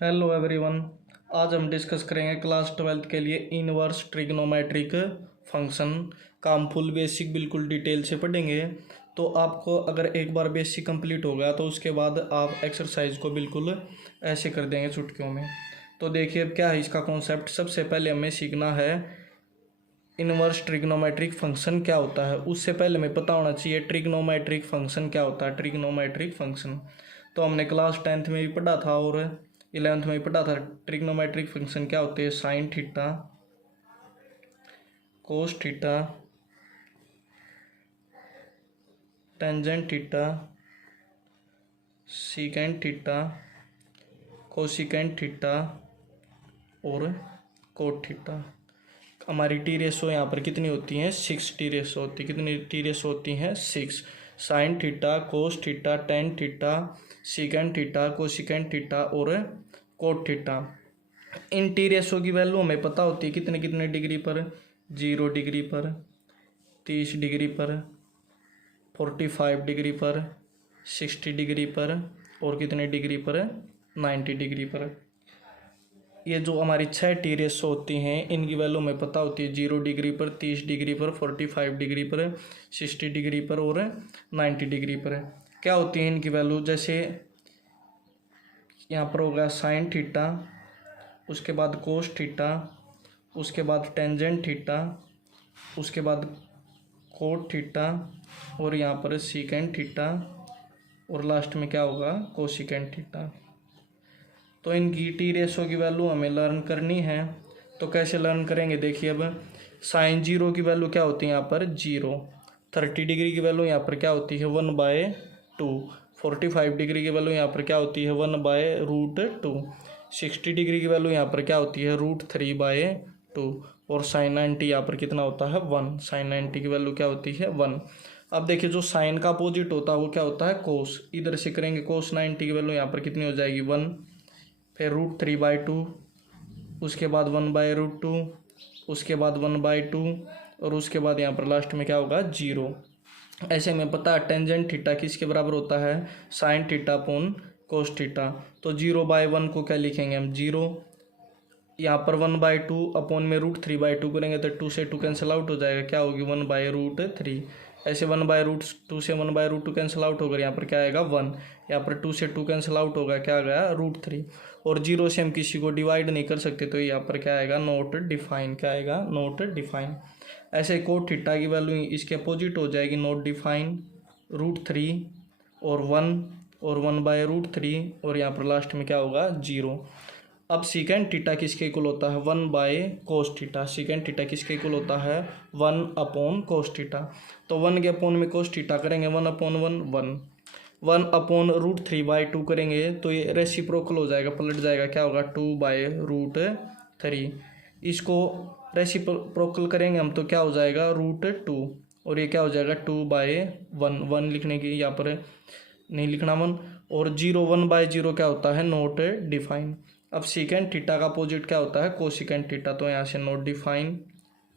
Hello everyone. आज हम discuss करेंगे क्लास 12th के लिए इनवर्स ट्रिग्नोमेट्रिक फंक्शन का। हम फुल बेसिक बिल्कुल डिटेल से पढ़ेंगे। तो आपको अगर एक बार बेसिक कंप्लीट हो गया तो उसके बाद आप एक्सरसाइज को बिल्कुल ऐसे कर देंगे चुटकियों में। तो देखिए अब क्या है इसका कॉन्सेप्ट। सबसे पहले हमें सीखना है इनवर्स ट्रिग्नोमेट्रिक फंक्शन क्या होता है। उससे पहले हमें पता होना चाहिए ट्रिग्नोमेट्रिक फंक्शन क्या होता है। ट्रिग्नोमेट्रिक फंक्शन तो हमने क्लास 10th में भी पढ़ा था और 11th में भी पढ़ा था। ट्रिग्नोमेट्रिक फंक्शन क्या होते हैं। Sine theta, cos theta, tangent theta, secant theta, cosecant theta और कोट थीटा। हमारी टी रेशो यहाँ पर कितनी होती हैं 6 टी रेशो होती है। कितनी टी रेशो होती हैं 6। Sine theta, cos theta, tan theta, secant theta, cosecant theta और कोट थीटा। इन टी रेशो की वैल्यू हमें पता होती है कितने कितने डिग्री पर। 0 डिग्री पर, 30 डिग्री पर, 45 डिग्री पर, 60 डिग्री पर और कितने डिग्री पर 90 डिग्री पर। ये जो हमारी 6 टी रेशो होती हैं इनकी वैल्यू हमें पता होती है 0 डिग्री पर, 30 डिग्री पर, 45 डिग्री पर, 60 डिग्री पर और 90 डिग्री पर। क्या होती है इनकी वैल्यू। जैसे यहाँ पर होगा साइन थीटा, उसके बाद कोस थीटा, उसके बाद टेंजेंट थीटा, उसके बाद कोट थीटा और यहाँ पर सीकेंट थीटा और लास्ट में क्या होगा कोसिकेंट थीटा। तो इनकी टी रेशो की वैल्यू हमें लर्न करनी है। तो कैसे लर्न करेंगे देखिए। अब साइन 0 की वैल्यू क्या होती है यहाँ पर 0। 30 डिग्री की वैल्यू यहाँ पर क्या होती है 1/2। 45 डिग्री की वैल्यू यहाँ पर क्या होती है 1/√2। 60 डिग्री की वैल्यू यहाँ पर क्या होती है √3/2 और साइन 90 यहाँ पर कितना होता है 1। साइन 90 की वैल्यू क्या होती है 1। अब देखिए जो साइन का अपोजिट होता है वो क्या होता है कोस। इधर से करेंगे कोस 90 की वैल्यू यहाँ पर कितनी हो जाएगी 1, फिर √3/2, उसके बाद 1/√2, उसके बाद 1/2 और उसके बाद यहाँ पर लास्ट में क्या होगा 0। ऐसे में पता है टेंजेंट थीटा किसके बराबर होता है sine theta upon cos theta. तो 0/1 को क्या लिखेंगे हम 0। यहाँ पर 1/2 अपॉन में √3/2 करेंगे तो 2 से 2 कैंसिल आउट हो जाएगा। क्या होगी 1/√3। ऐसे 1/√2 से 1/√2 कैंसिल आउट होकर यहाँ पर क्या आएगा 1। यहाँ पर 2 से 2 कैंसिल आउट होगा क्या आ गया √3 और 0 से हम किसी को डिवाइड नहीं कर सकते तो यहाँ पर क्या आएगा नॉट डिफाइन। क्या आएगा नॉट डिफाइन। ऐसे कोट थीटा की वैल्यू इसके अपोजिट हो जाएगी नॉट डिफाइन √3 और 1 और 1/√3 और यहाँ पर लास्ट में क्या होगा 0। अब सीकेंट थीटा किसके इक्वल होता है 1/cos थीटा। सीकेंट थीटा किसके इक्वल होता है 1/cos थीटा। तो 1 के अपोन में cos थीटा करेंगे 1/1 1। 1/√3/2 करेंगे तो ये रेसिप्रोकल हो जाएगा पलट जाएगा क्या होगा 2/√3। इसको रेसिप्रोकल करेंगे हम तो क्या हो जाएगा √2 और ये क्या हो जाएगा 2/1। 1 लिखने की यहाँ पर नहीं लिखना 1 और 0 1/0 क्या होता है नॉट डिफाइन। अब सीकेंट थीटा का अपोजिट क्या होता है कोसिकेंट थीटा। तो यहाँ से नॉट डिफाइन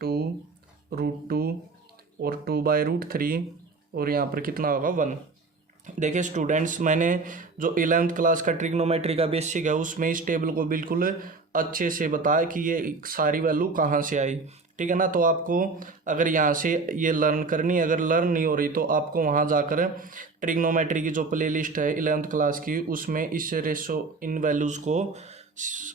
2√2 और 2/√3 और यहाँ पर कितना होगा 1। देखिए स्टूडेंट्स मैंने जो 11th क्लास का ट्रिग्नोमेट्री का बेसिक है उसमें इस टेबल को बिल्कुल अच्छे से बताया कि ये सारी वैल्यू कहाँ से आई। ठीक है ना। तो आपको अगर यहाँ से ये लर्न करनी है, अगर लर्न नहीं हो रही तो आपको वहाँ जाकर ट्रिग्नोमेट्री की जो प्लेलिस्ट है 11th क्लास की उसमें इस रेशो इन वैल्यूज़ को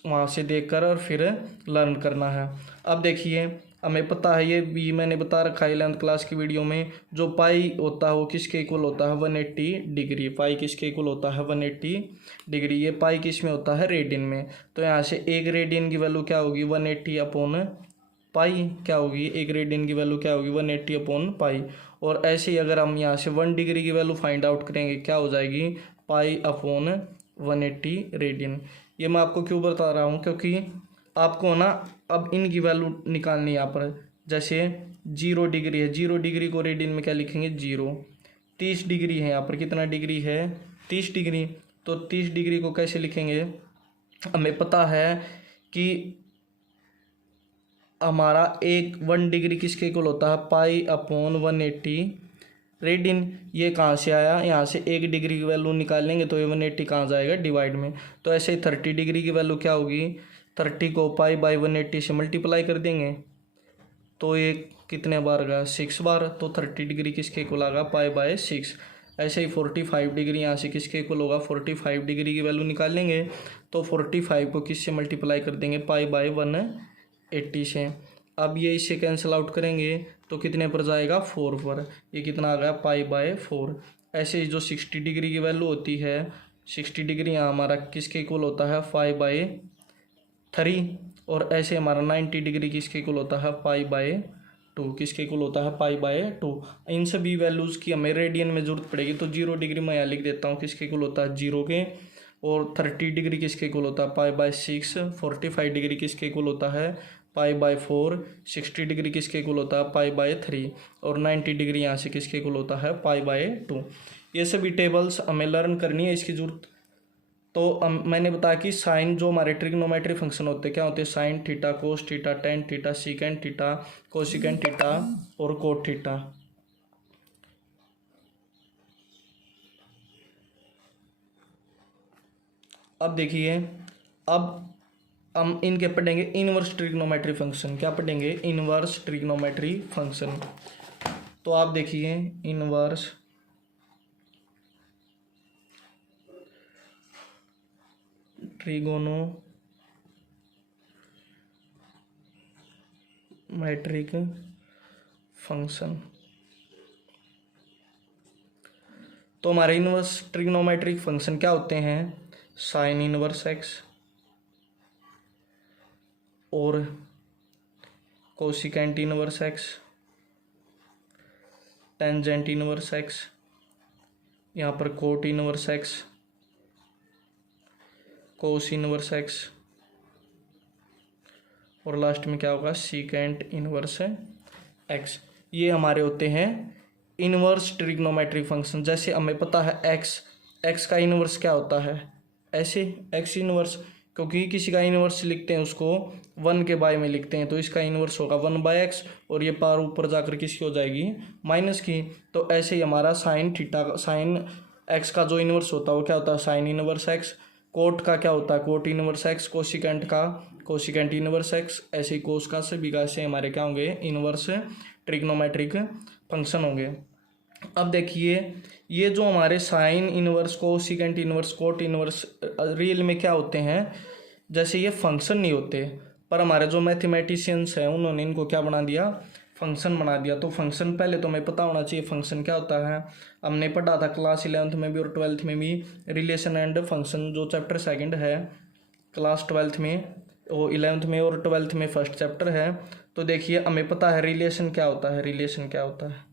वहाँ से देखकर और फिर लर्न करना है। अब देखिए हमें पता है ये भी मैंने बता रखा है 11th क्लास की वीडियो में जो पाई होता है वो किसके इक्वल होता है 180 डिग्री। पाई किसके इक्वल होता है 180 डिग्री। ये पाई किस में होता है रेडियन में। तो यहाँ से एक रेडियन की वैल्यू क्या होगी 180 अपॉन पाई। क्या होगी एक रेडियन की वैल्यू क्या होगी 180 अपॉन पाई। और ऐसे ही अगर हम यहाँ से 1 डिग्री की वैल्यू फाइंड आउट करेंगे क्या हो जाएगी पाई अपॉन 180 रेडियन। ये मैं आपको क्यों बता रहा हूँ क्योंकि आपको ना अब इनकी वैल्यू निकालनी है यहाँ पर। जैसे 0 डिग्री है 0 डिग्री को रेडियन में क्या लिखेंगे 0। 30 डिग्री है यहाँ पर कितना डिग्री है 30 डिग्री। तो 30 डिग्री को कैसे लिखेंगे हमें पता है कि हमारा 1 डिग्री किसके इक्वल होता है पाई अपॉन 180 रेडियन ये कहाँ से आया, यहाँ से 1 डिग्री की वैल्यू निकालेंगे तो ये 180 कहाँ जाएगा, डिवाइड में। तो ऐसे ही 30 डिग्री की वैल्यू क्या होगी, 30 को पाई बाई 180 से मल्टीप्लाई कर देंगे तो ये कितने बार गया, 6 बार। तो 30 डिग्री किसके इक्वल आएगा, पाई बाय 6। ऐसे ही 45 डिग्री यहाँ से किसके इक्वल होगा, 45 डिग्री की वैल्यू निकालेंगे तो 45 को किससे मल्टीप्लाई कर देंगे, पाई बाय 180 से। अब ये इससे कैंसिल आउट करेंगे तो कितने पर जाएगा, 4 पर। ये कितना आ गया, पाई बाय 4। ऐसे ही जो 60 डिग्री की वैल्यू होती है, 60 डिग्री यहाँ हमारा किसके इक्वल होता है, 5/3। और ऐसे हमारा 90 डिग्री किसके इक्वल होता है, π/2। किसके इक्वल होता है, π/2। इन सभी वैल्यूज़ की हमें रेडियन में जरूरत पड़ेगी तो 0 डिग्री मैं यहाँ लिख देता हूँ, किसके इक्वल होता है 0 के। और 30 डिग्री किसके इक्वल होता है, π/6। 45 डिग्री किसके इक्वल होता है, π/4। 60 डिग्री किसके इक्वल होता है, π/3। और 90 डिग्री यहाँ से किसके इक्वल होता है, π/2। ये सभी टेबल्स हमें लर्न करनी है, इसकी जरूरत। तो मैंने बताया कि साइन जो हमारे ट्रिग्नोमेट्री फंक्शन होते हैं क्या होते हैं, sine theta, cos theta, tan theta, secant theta, cosecant theta और कोट थीटा। अब देखिए, अब हम इनके पढ़ेंगे इनवर्स ट्रिग्नोमेट्री फंक्शन। क्या पढ़ेंगे, इनवर्स ट्रिग्नोमेट्री फंक्शन। तो आप देखिए, इनवर्स ट्रिगोनोमेट्रिक फंक्शन। तो हमारे इनवर्स ट्रिग्नोमेट्रिक फंक्शन क्या होते हैं, साइन इनवर्स एक्स और cosecant inverse x, tangent inverse x, यहाँ पर coat inverse x, cos inverse x और लास्ट में क्या होगा, सीकेंट इनवर्स एक्स। ये हमारे होते हैं इनवर्स ट्रिग्नोमेट्रिक फंक्शन। जैसे हमें पता है एक्स का इनवर्स क्या होता है, ऐसे एक्स इनवर्स, क्योंकि किसी का इनवर्स लिखते हैं उसको 1 के बाय में लिखते हैं तो इसका इनवर्स होगा 1/x और ये पावर ऊपर जाकर किसकी हो जाएगी, माइनस की। तो ऐसे ही हमारा साइन थीटा, साइन एक्स का जो इनवर्स होता है वो क्या होता है, साइन इनवर्स एक्स। कोट का क्या होता है, कोट इनवर्स एक्स। कोसिकेंट का कोसिकेंट इनवर्स एक्स। ऐसे ही कोस का सभी का ऐसे हमारे क्या होंगे, इनवर्स ट्रिग्नोमेट्रिक फंक्शन होंगे। अब देखिए, ये जो हमारे sine inverse, cosecant inverse, cot inverse real में क्या होते हैं, जैसे ये फंक्शन नहीं होते, पर हमारे जो मैथमेटिशियंस हैं उन्होंने इनको क्या बना दिया, फंक्शन बना दिया। तो फंक्शन पहले तो हमें पता होना चाहिए फंक्शन क्या होता है। हमने पढ़ा था क्लास 11th में भी और 12th में भी, रिलेशन एंड फंक्शन जो चैप्टर 2 है क्लास 12th में, वो 11th में और 12th में फर्स्ट चैप्टर है। तो देखिए, हमें पता है रिलेशन क्या होता है, रिलेशन क्या होता है,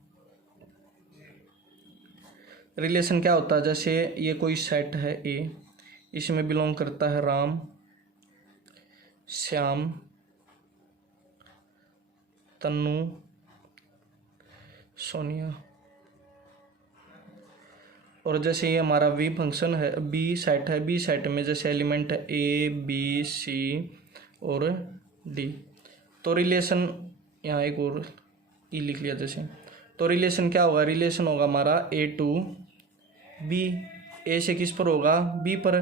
रिलेशन क्या होता है। जैसे ये कोई सेट है ए, इसमें बिलोंग करता है राम, श्याम, तन्नू, सोनिया। और जैसे ये हमारा वी फंक्शन है, बी सेट है, बी सेट में जैसे एलिमेंट है ए बी सी और डी। तो रिलेशन यहाँ एक और ई लिख लिया जैसे। तो रिलेशन क्या होगा, रिलेशन होगा हमारा ए टू बी। ए से किस पर होगा, बी पर।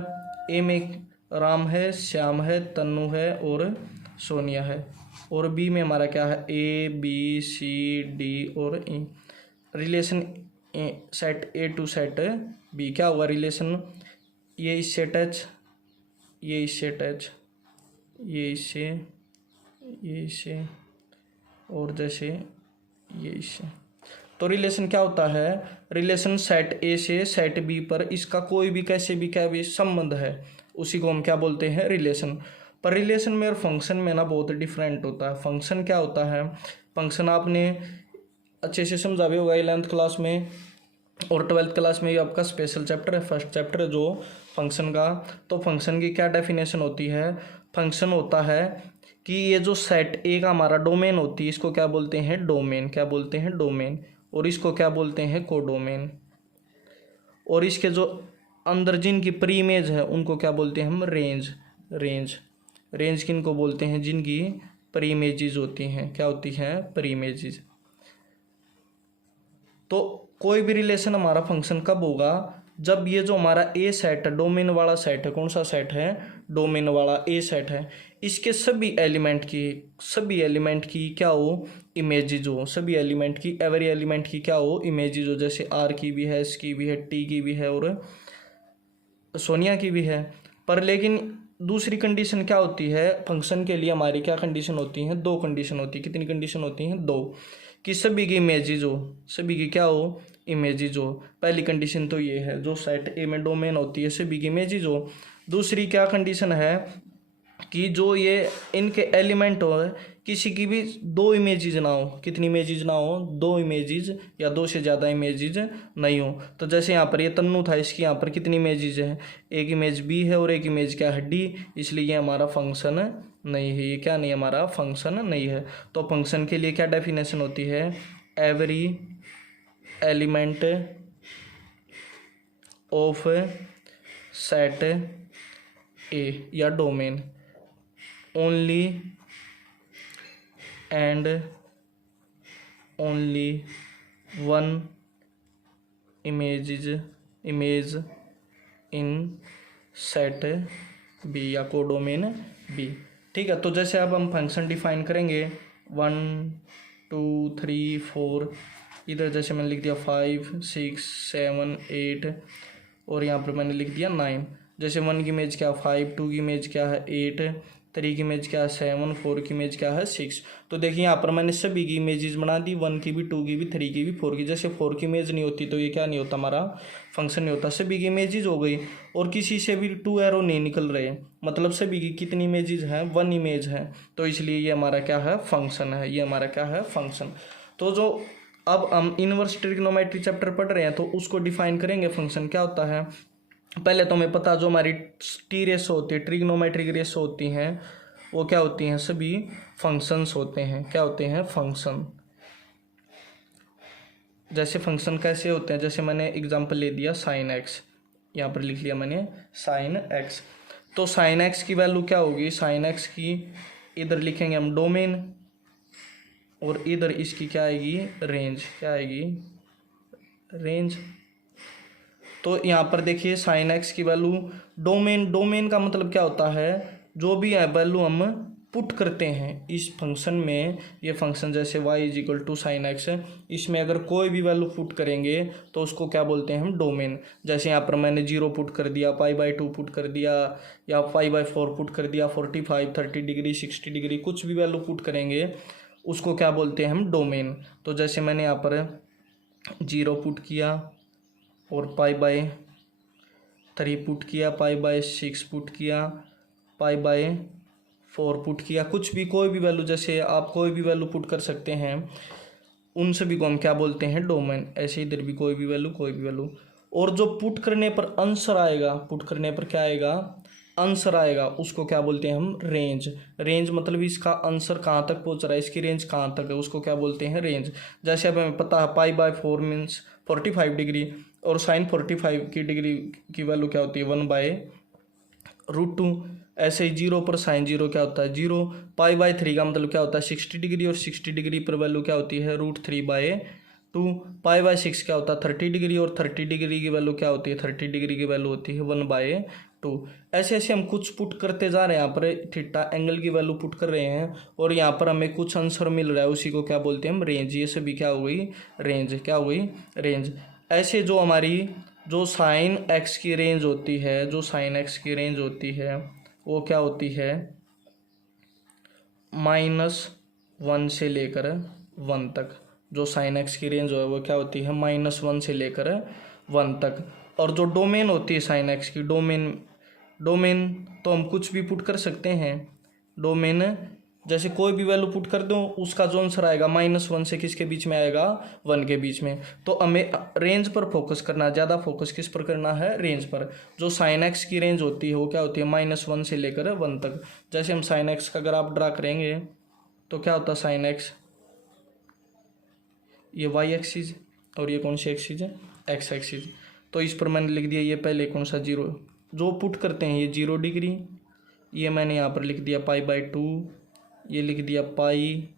ए में राम है, श्याम है, तन्नू है और सोनिया है। और बी में हमारा क्या है, ए बी सी डी और E. Relation set A to set B क्या होगा, रिलेशन ये इससे अटैच, ये इससे अटैच, ये इससे, ये इससे और जैसे ये इससे। तो रिलेशन क्या होता है, रिलेशन सेट ए से सेट बी पर इसका कोई भी कैसे भी क्या भी संबंध है, उसी को हम क्या बोलते हैं, रिलेशन। पर रिलेशन में और फंक्शन में ना बहुत डिफरेंट होता है। फंक्शन क्या होता है, फंक्शन आपने अच्छे से समझा भी होगा 11th क्लास में और 12th क्लास में। ये आपका स्पेशल चैप्टर है, फर्स्ट चैप्टर है जो फंक्शन का। तो फंक्शन की क्या डेफिनेशन होती है, फंक्शन होता है कि ये जो सेट ए का हमारा डोमेन होती है, इसको क्या बोलते हैं, डोमेन। क्या बोलते हैं, डोमेन। और इसको क्या बोलते हैं, कोडोमेन। और इसके जो अंदर जिनकी प्री इमेज है उनको क्या बोलते हैं हम, रेंज। रेंज रेंज किनको बोलते हैं, जिनकी प्री इमेजेस होती हैं, क्या होती हैं, प्री इमेजेस। तो कोई भी रिलेशन हमारा फंक्शन कब होगा, जब ये जो हमारा ए सेट है, डोमेन वाला सेट है, कौन सा सेट है, डोमेन वाला ए सेट है, इसके सभी एलिमेंट की क्या हो, इमेजेज हो, सभी एलिमेंट की, एवरी एलिमेंट की क्या हो, इमेजेज हो। जैसे आर की भी है, एस की भी है, टी की भी है और सोनिया की भी है। पर लेकिन दूसरी कंडीशन क्या होती है फंक्शन के लिए, हमारी क्या कंडीशन होती है, दो कंडीशन होती है। कितनी कंडीशन होती हैं, दो, कि सभी की इमेजेज हो, सभी की क्या हो, इमेजेज हो। पहली कंडीशन तो ये है, जो सेट ए में डोमेन होती है सभी की इमेजेज हो। दूसरी क्या कंडीशन है कि जो ये इनके एलिमेंट हो, किसी की भी दो इमेजेज ना हो। कितनी इमेजेज ना हो, दो इमेजेज या दो से ज़्यादा इमेजेज नहीं हो। तो जैसे यहाँ पर ये तन्नू था, इसकी यहाँ पर कितनी इमेजेज है, एक इमेज बी है और एक इमेज क्या है, डी, इसलिए ये हमारा फंक्शन नहीं है। ये क्या नहीं है, हमारा फंक्शन नहीं है। तो फंक्शन के लिए क्या डेफिनेशन होती है, every element of set A या domain only and only one image in set B या कोडोमेन बी। ठीक है, तो जैसे अब हम फंक्शन डिफाइन करेंगे 1 2 3 4, इधर जैसे मैंने लिख दिया 5 6 7 8 और यहाँ पर मैंने लिख दिया 9। जैसे 1 की इमेज क्या है 5, 2 की इमेज क्या है 8, 3 की इमेज क्या है 7, 4 की इमेज क्या है 6। तो देखिए यहाँ पर मैंने सभी की इमेजेस बना दी, 1 की भी, 2 की भी, 3 की भी, 4 की। जैसे 4 की इमेज नहीं होती तो ये क्या नहीं होता, हमारा फंक्शन नहीं होता। सभी की इमेजेस हो गई और किसी से भी 2 एरो नहीं निकल रहे, मतलब सभी की कितनी इमेजेस हैं, 1 इमेज है। तो इसलिए ये हमारा क्या है, फंक्शन है। ये हमारा क्या है, फंक्शन। तो जो अब हम इनवर्स ट्रिग्नोमेट्री चैप्टर पढ़ रहे हैं तो उसको डिफाइन करेंगे, फंक्शन क्या होता है। पहले तो हमें पता, जो हमारी टी रेशो होती है, ट्रिग्नोमेट्रिक रेशो होती हैं, वो क्या होती हैं, सभी फंक्शंस होते हैं। क्या होते हैं, फंक्शन। जैसे फंक्शन कैसे होते हैं, जैसे मैंने एग्जांपल ले दिया साइन एक्स, यहाँ पर लिख लिया मैंने साइन एक्स। तो साइन एक्स की वैल्यू क्या होगी, साइन एक्स की इधर लिखेंगे हम डोमेन और इधर इसकी क्या आएगी, रेंज। क्या आएगी, रेंज। तो यहाँ पर देखिए साइन एक्स की वैल्यू डोमेन का मतलब क्या होता है, जो भी है वैल्यू हम पुट करते हैं इस फंक्शन में। ये फंक्शन जैसे y is equal to sine x, इसमें अगर कोई भी वैल्यू पुट करेंगे तो उसको क्या बोलते हैं हम, डोमेन। जैसे यहाँ पर मैंने 0 पुट कर दिया, π/2 पुट कर दिया या 5/4 पुट कर दिया, 45 30 डिग्री 60 डिग्री, कुछ भी वैल्यू पुट करेंगे उसको क्या बोलते हैं हम, डोमेन। तो जैसे मैंने यहाँ पर 0 पुट किया और π/3 पुट किया, π/6 पुट किया, π/4 पुट किया, कुछ भी कोई भी वैल्यू, जैसे आप कोई भी वैल्यू पुट कर सकते हैं, उन सभी को हम क्या बोलते हैं, डोमेन। ऐसे इधर भी कोई भी वैल्यू। और जो पुट करने पर आंसर आएगा, पुट करने पर क्या आएगा, आंसर आएगा, उसको क्या बोलते हैं हम, रेंज। रेंज मतलब इसका आंसर कहाँ तक पहुँच रहा है, इसकी रेंज कहाँ तक है, उसको क्या बोलते हैं, रेंज। जैसे अब हमें पता है π/4 मीन्स 45 डिग्री और साइन 45 की डिग्री की वैल्यू क्या होती है, 1/√2। ऐसे ही 0 पर साइन 0 क्या होता है, 0। π/3 का मतलब क्या होता है, 60 डिग्री और 60 डिग्री पर वैल्यू क्या होती है, √3/2। π/6 क्या होता है, 30 डिग्री और 30 डिग्री की वैल्यू क्या होती है, 30 डिग्री की वैल्यू होती है 1/2। ऐसे ऐसे हम कुछ पुट करते जा रहे हैं। यहाँ पर थीटा एंगल की वैल्यू पुट कर रहे हैं और यहाँ पर हमें कुछ आंसर मिल रहा है, उसी को क्या बोलते हैं हम, रेंज। ये सभी क्या हो गई, रेंज। क्या हो गई, रेंज। ऐसे जो हमारी जो साइन एक्स की रेंज होती है, जो साइन एक्स की रेंज होती है वो क्या होती है, -1 से लेकर 1 तक। जो साइन एक्स की रेंज है वो क्या होती है, -1 से लेकर 1 तक। और जो डोमेन होती है साइन एक्स की, डोमेन तो हम कुछ भी पुट कर सकते हैं। डोमेन जैसे कोई भी वैल्यू पुट कर दो, उसका जो आंसर आएगा -1 से किसके बीच में आएगा, 1 के बीच में। तो हमें रेंज पर फोकस करना, ज़्यादा फोकस किस पर करना है, रेंज पर। जो साइन एक्स की रेंज होती है वो क्या होती है, -1 से लेकर 1 तक। जैसे हम साइन एक्स का ग्राफ ड्रा करेंगे तो क्या होता है, साइन एक्स, ये y एक्सिस और ये कौन सी एक्सिस है, x एक्सिस। तो इस पर मैंने लिख दिया ये पहले कौन सा, 0। जो पुट करते हैं ये 0 डिग्री, ये मैंने यहाँ पर लिख दिया π/2, ये लिख दिया पाई,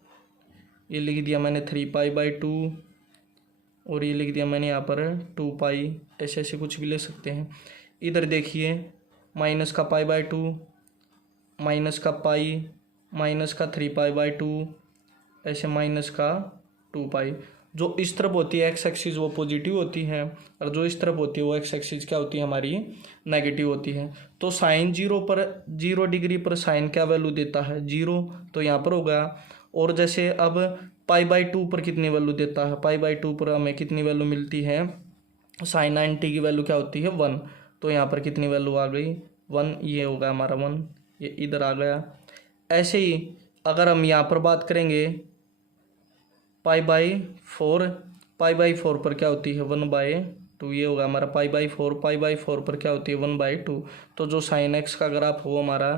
ये लिख दिया मैंने 3π/2, और ये लिख दिया मैंने यहाँ पर 2 पाई, ऐसे ऐसे कुछ भी ले सकते हैं। इधर देखिए माइनस का पाई बाय 2, माइनस का पाई, माइनस का 3 पाई बाय 2, ऐसे माइनस का 2 पाई। जो इस तरफ होती है एक्स एक्सिस वो पॉजिटिव होती है, और जो इस तरफ होती है वो एक्स एक्सिस क्या होती है हमारी, नेगेटिव होती है। तो साइन 0 डिग्री पर साइन क्या वैल्यू देता है, 0, तो यहाँ पर हो गया। और जैसे अब पाई बाई 2 पर कितनी वैल्यू देता है, पाई बाई 2 पर हमें कितनी वैल्यू मिलती है, साइन 90 की वैल्यू क्या होती है, 1, तो यहाँ पर कितनी वैल्यू आ गई, 1, ये होगा हमारा 1, ये इधर आ गया। ऐसे ही अगर हम यहाँ पर बात करेंगे पाई बाई 4, पाई बाई 4 पर क्या होती है 1/2, ये होगा हमारा पाई बाई 4, पाई बाई 4 पर क्या होती है 1/2। तो जो साइन एक्स का ग्राफ हो हमारा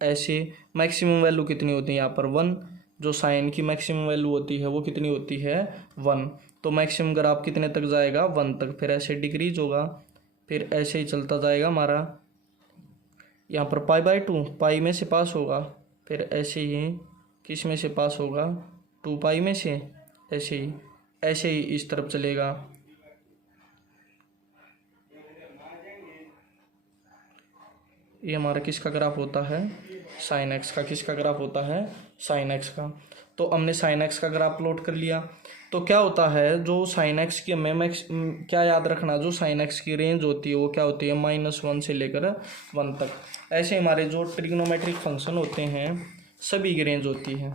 ऐसे, मैक्सिमम वैल्यू कितनी होती है यहाँ पर 1, जो साइन की मैक्सिमम वैल्यू होती है वो कितनी होती है 1। तो मैक्सिमम ग्राफ कितने तक जाएगा 1 तक, फिर ऐसे डिक्रीज होगा, फिर ऐसे ही चलता जाएगा हमारा। यहाँ पर पाई बाई 2 पाई में से पास होगा, फिर ऐसे ही किस में से पास होगा 2 पाई में से, ऐसे ही इस तरफ चलेगा। ये हमारा किसका ग्राफ होता है, साइन एक्स का। किसका ग्राफ होता है, साइन एक्स का। तो हमने साइन एक्स का ग्राफ प्लॉट कर लिया। तो क्या होता है, जो साइन एक्स की हमें क्या याद रखना, जो साइन एक्स की रेंज होती है वो क्या होती है -1 से लेकर 1 तक। ऐसे हमारे जो ट्रिग्नोमेट्रिक फंक्शन होते हैं सभी की रेंज होती है,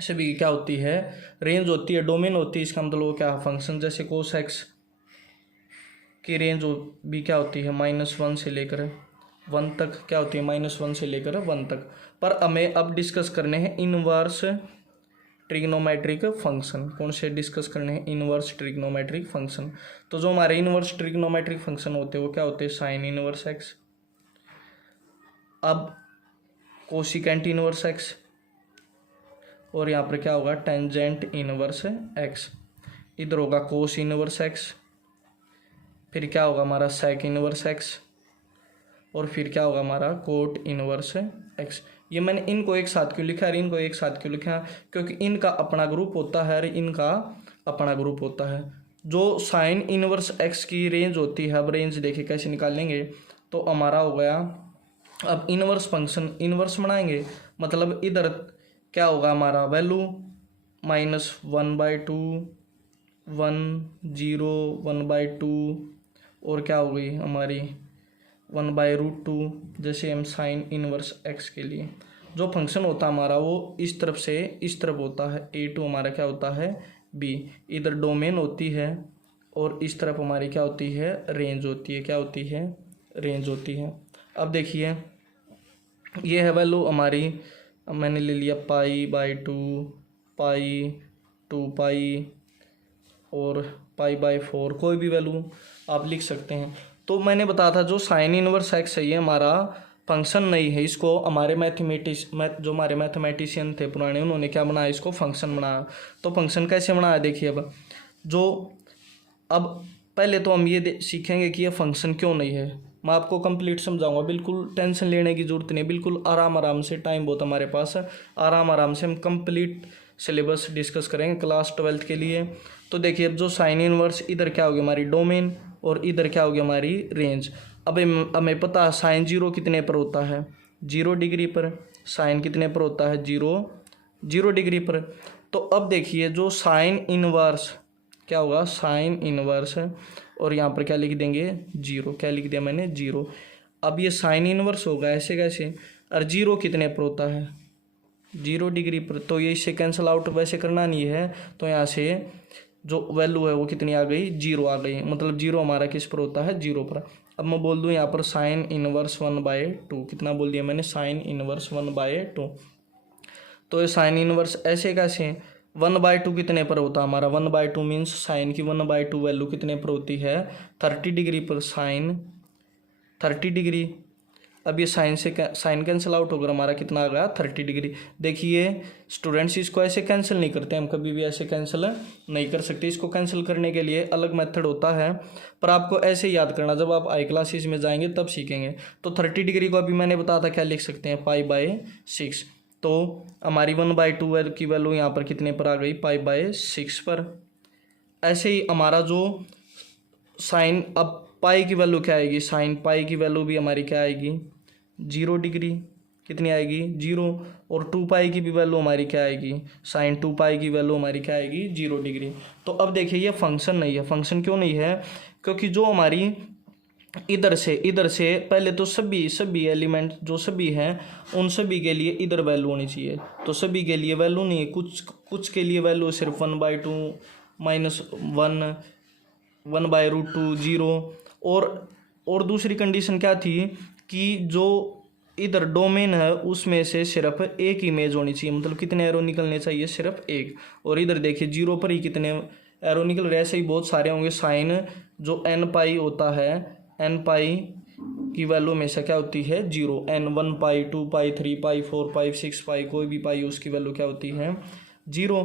सभी की क्या होती है, रेंज होती है, डोमेन होती है। इसका मतलब क्या फंक्शन, जैसे कोस एक्स की रेंज भी क्या होती है -1 से लेकर 1 तक, क्या होती है -1 से लेकर 1 तक। पर हमें अब डिस्कस करने हैं इनवर्स ट्रिग्नोमेट्रिक फंक्शन। कौन से डिस्कस करने हैं, इनवर्स ट्रिग्नोमेट्रिक फंक्शन। तो जो हमारे इनवर्स ट्रिग्नोमेट्रिक फंक्शन होते हैं वो क्या होते हैं, साइन इनवर्स एक्स, अब कोसिकेंट इनवर्स एक्स, और यहाँ पर क्या होगा टेंजेंट इनवर्स एक्स। इधर होगा कोस इनवर्स एक्स, फिर क्या होगा हमारा सेक इनवर्स एक्स, और फिर क्या होगा हमारा कोट इनवर्स एक्स। ये मैंने इनको एक साथ क्यों लिखा है, इनको एक साथ क्यों लिखा है, क्योंकि इनका अपना ग्रुप होता है और इनका अपना ग्रुप होता है। जो साइन इनवर्स एक्स की रेंज होती है, अब रेंज देखिए कैसे निकालेंगे। तो हमारा हो गया, अब इनवर्स फंक्शन इनवर्स बनाएंगे, मतलब इधर क्या होगा हमारा वैल्यू -1/2, 1, 0, 1/2, और क्या हो गई हमारी 1/√2। जैसे हम साइन इनवर्स एक्स के लिए जो फंक्शन होता है हमारा वो इस तरफ से इस तरफ होता है, A2 हमारा क्या होता है B, इधर डोमेन होती है, और इस तरफ हमारी क्या होती है रेंज होती है, क्या होती है रेंज होती है। अब देखिए ये है वैल्यू हमारी, मैंने ले लिया पाई/2, पाई, 2 पाई और पाई/4, कोई भी वैल्यू आप लिख सकते हैं। तो मैंने बताया था जो साइन इनवर्स एक्स है ये हमारा फंक्शन नहीं है, इसको हमारे जो हमारे मैथमेटिशियन थे पुराने उन्होंने क्या बनाया, इसको फंक्शन बनाया। तो फंक्शन कैसे बनाया देखिए। अब पहले तो हम ये सीखेंगे कि ये फंक्शन क्यों नहीं है, मैं आपको कंप्लीट समझाऊंगा, बिल्कुल टेंशन लेने की ज़रूरत नहीं, बिल्कुल आराम से, टाइम बहुत हमारे पास है, आराम से हम कंप्लीट सिलेबस डिस्कस करेंगे क्लास 12th के लिए। तो देखिए अब जो साइन इनवर्स, इधर क्या होगी हमारी डोमेन और इधर क्या होगी हमारी रेंज। अब हमें पता है साइन 0 कितने पर होता है, 0 डिग्री पर, साइन कितने पर होता है 0 डिग्री पर। तो अब देखिए जो साइन इनवर्स क्या होगा, साइन इनवर्स है, और यहाँ पर क्या लिख देंगे 0, क्या लिख दिया मैंने 0। अब ये साइन इनवर्स होगा ऐसे कैसे, और 0 कितने पर होता है 0 डिग्री पर, तो ये इससे कैंसिल आउट वैसे करना नहीं है। तो यहाँ से जो वैल्यू है वो कितनी आ गई 0 आ गई, मतलब 0 हमारा किस पर होता है 0 पर। अब मैं बोल दूँ यहाँ पर साइन इनवर्स 1/2, कितना बोल दिया मैंने साइन इनवर्स 1/2। तो ये साइन इनवर्स ऐसे कैसे 1/2 कितने पर होता है हमारा, 1/2 मीन्स साइन की 1/2 वैल्यू कितने पर होती है 30 डिग्री पर, साइन 30 डिग्री। अब ये साइन कैंसिल आउट होकर हमारा कितना आ गया 30 डिग्री। देखिए स्टूडेंट्स इसको ऐसे कैंसिल नहीं करते, हम कभी भी ऐसे कैंसिल नहीं कर सकते, इसको कैंसिल करने के लिए अलग मेथड होता है, पर आपको ऐसे याद करना, जब आप हाई क्लासेस में जाएंगे तब सीखेंगे। तो 30 डिग्री को अभी मैंने बताया था क्या लिख सकते हैं पाई/6। तो हमारी 1/2 की वैल्यू यहाँ पर कितने पर आ गई पाई/6 पर। ऐसे ही हमारा जो साइन, अब पाई की वैल्यू क्या आएगी, साइन पाई की वैल्यू भी हमारी क्या आएगी 0 डिग्री, कितनी आएगी 0। और 2 पाई की भी वैल्यू हमारी क्या आएगी, साइन 2 पाई की वैल्यू हमारी क्या आएगी 0 डिग्री। तो अब देखिए ये फंक्शन नहीं है। फंक्शन क्यों नहीं है, क्योंकि जो हमारी इधर से पहले तो सभी एलिमेंट जो सभी हैं उन सभी के लिए इधर वैल्यू होनी चाहिए, तो सभी के लिए वैल्यू नहीं है, कुछ के लिए वैल्यू सिर्फ 1/2 -1 1/√2 0। और दूसरी कंडीशन क्या थी कि जो इधर डोमेन है उसमें से सिर्फ एक इमेज होनी चाहिए, मतलब कितने एरो निकलने चाहिए, सिर्फ एक। और इधर देखिए 0 पर ही कितने एरो निकल रहे, ऐसे ही बहुत सारे होंगे। साइन जो n पाई होता है, n पाई की वैल्यू में से क्या होती है 0, n 1 पाई 2 पाई 3 पाई 4 पाई 6 पाई, कोई भी पाई उसकी वैल्यू क्या होती है 0।